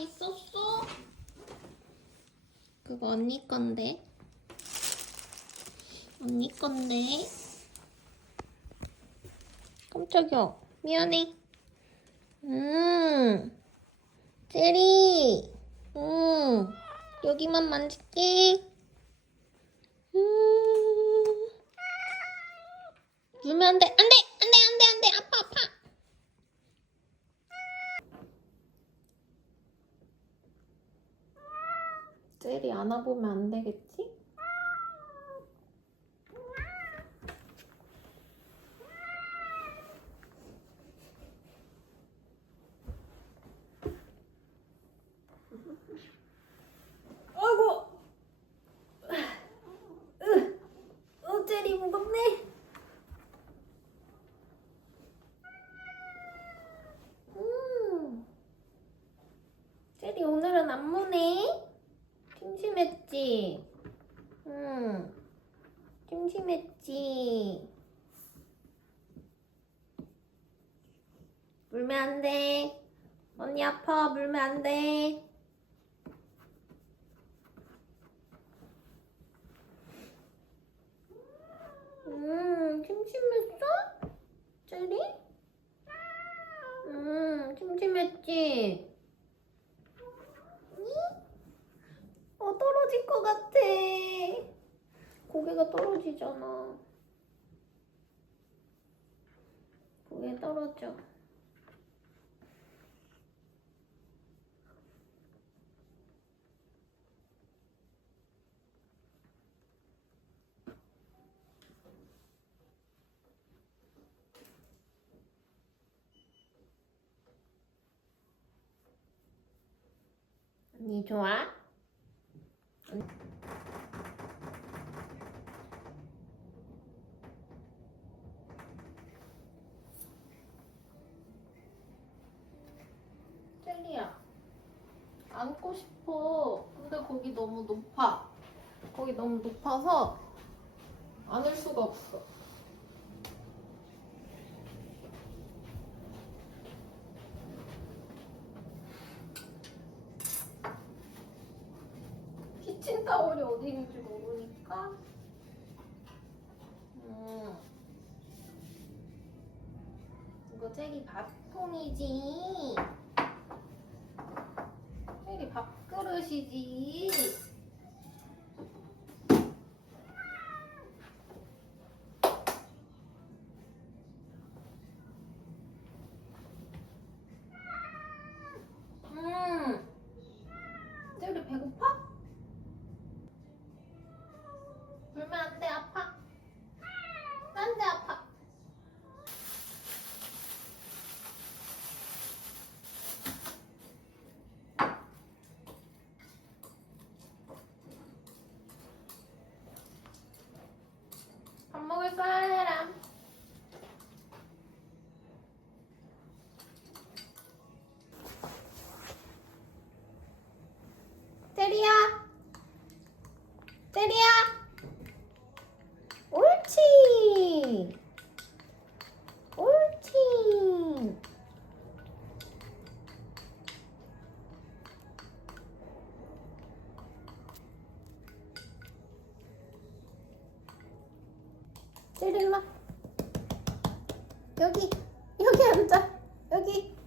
있었어? 그거 언니 건데. 언니 건데. 깜짝이야. 미안해. 음. 제리. 음. 여기만 만질게. 음. 돼. 안 돼. 안 돼. 안 돼. 아파, 아파. 제리 안아보면 안 되겠지? 어. 음. 오늘은 안 무네. 응. 심심했지? 물면 안 돼. 언니 아파. 물면 안 돼. 음, 심심했어? 제리? 음, 심심했지? 어, 떨어질 것 같아. 고개가 떨어지잖아. 고개 떨어져. 언니 좋아? 젤리야 안고 싶어. 근데 거기 너무 높아. 거기 너무 높아서 안을 수가 없어. 키친 타올이 어디 있는지 모르니까. 음. 이거 젤리 밥통이지 젤리 밥그릇이지 음. 젤리 배고파? 불면 안 돼, 아파. 안 돼, 아파. 밥 먹을 때릴라. 여기, 여기 앉아. 여기.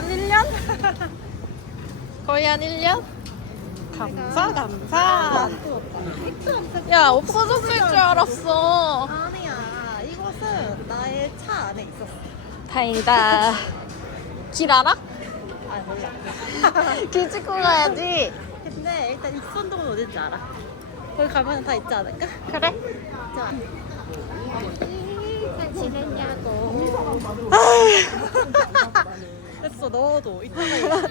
한 1년? 거의 한 1년? 감사 감사. 야 없어졌을 줄 알았어. 아니야. 이것은 나의 차 안에 있었어. 다행이다. 길 알아? 아 몰라. 길 찍고 가야지. 근데 일단 익선동은 어딘지 알아. 거기 가면 다 있지 않을까? 그래? 좋아. 잘 지냈냐고. 됐어 넣어도 이따가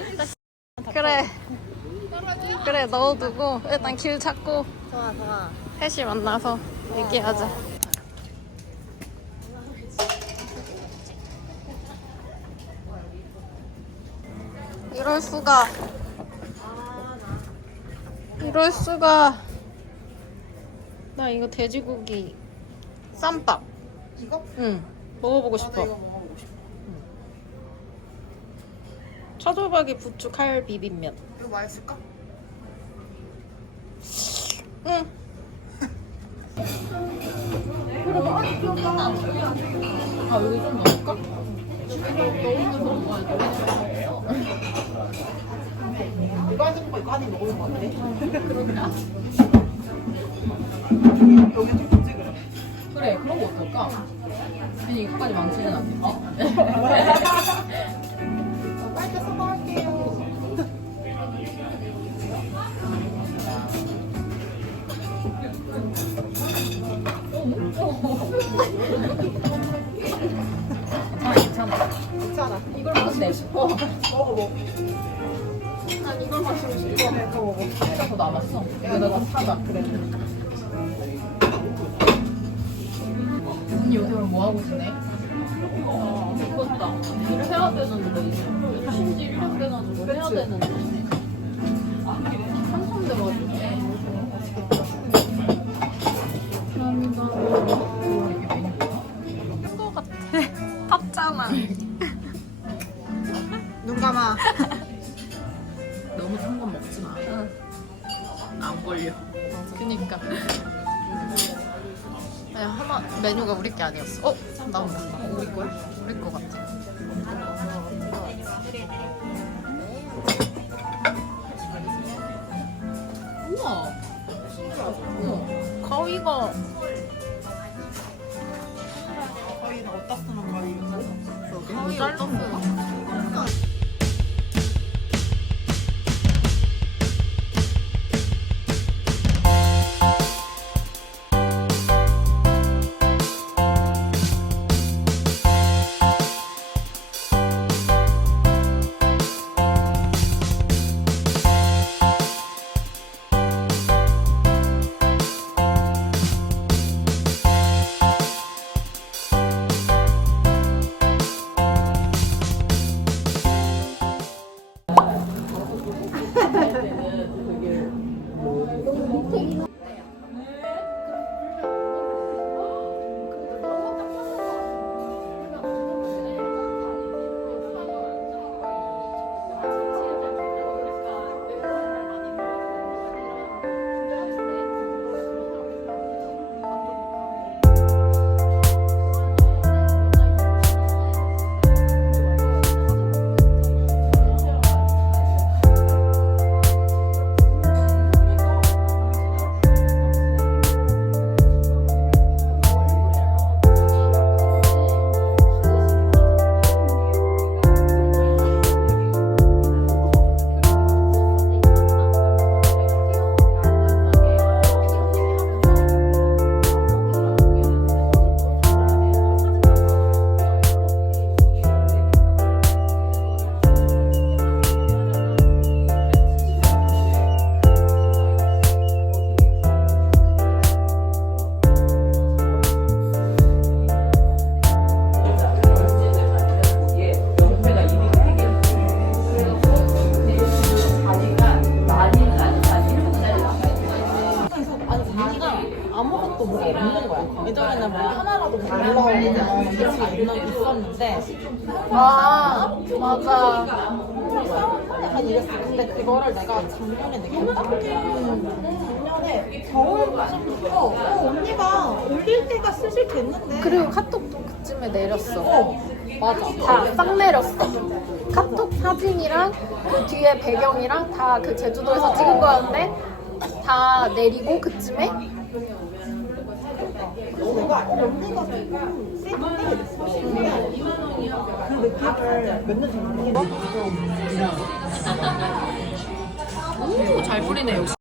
그래. 그래 넣어두고 일단 길 찾고 좋아 좋아. 셋이 만나서 얘기하자. 이럴 수가. 이럴 수가. 나 이거 돼지고기 쌈밥. 이거? 응. 먹어보고 싶어. 이거 먹어보고 싶어. 차돌박이 부추 칼 비빔면. 이거 맛있을까? 응. 아 여기 좀 넣을까? 이거 한 입, 이거 한입 먹을 것 같아. 여기 좀 굳이 그래. 그래 그런 거 어떨까? 괜히 이거까지 망치는 않겠지? 아 괜찮아 괜찮아. 이걸 먹고 싶어 먹어, 먹어. 난 이걸 마시고 싶어. 그거 먹어. 진짜 더 남았어 이거 너가 사자 그래 언니 요새 오늘 뭐 하고 지내? 어 미쳤다 일을 해야 되는데 심지 1년 돼가지고 해야 되는데 게 아니었어. 어? 나온다. 어, 우리 거야? 우리 거 같아. 우와. 어. 가위가 다 어디다 쓰는 거야? 가위 잘랐어. 아무것 예전에는 뭐 하나라도 뭐 올라오는 게있었는데 아, 맞아. 약간 이랬어. 근데 그거를 내가 작년에 느꼈다. 작년에 겨울쯤부터 어, 언니가 쓸 때가 쓰실 됐는데. 그리고 카톡도 그쯤에 내렸어. 어. 맞아. 다 싹 내렸어. 카톡 사진이랑 그 뒤에 배경이랑 다 그 제주도에서 찍은 거였는데 다 내리고 그쯤에 전에 오, 잘 뿌리네 역시.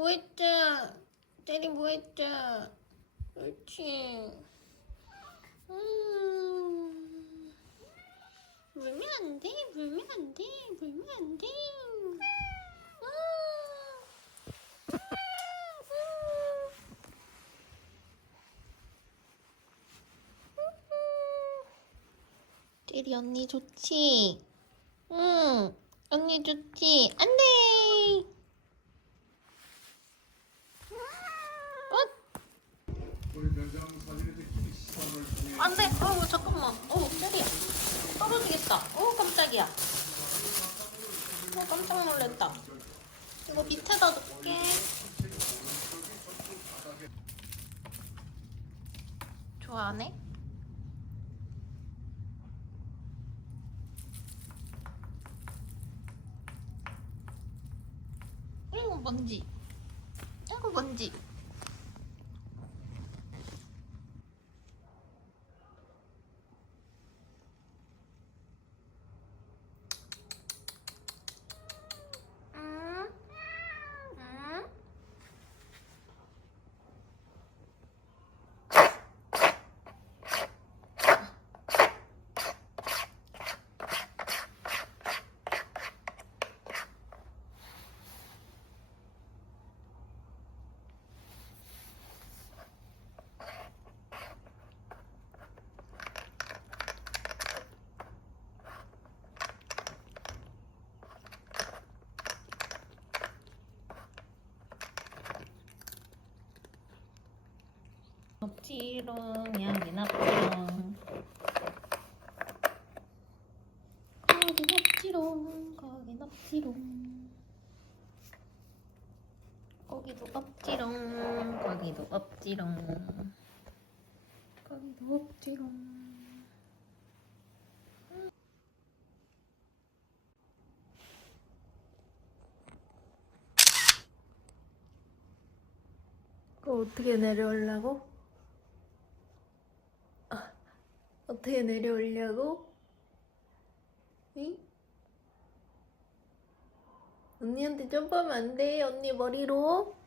뭐했자? 때리 뭐했자? 그렇지. 음. 물면 안 돼, 물면 안 돼, 물면 안 돼. 음. 때리 언니 좋지? 응, 언니 좋지? 안 돼! 안 돼! 어우, 잠깐만. 어우, 때리야. 떨어지겠다. 어우, 깜짝이야. 어, 깜짝 놀랐다. 이거 밑에다 놓을게. 좋아하네? 이거 뭔지. 이거 뭔지. 응? 응? 납치롱 여기 납치롱 거기 납치롱 거기 납치롱 거기도 없지롱 거기도 없지롱 거기도 그거 어떻게 내려오려고? 어떻게 내려오려고? 응? 언니한테 점프하면 안 돼. 언니 머리로.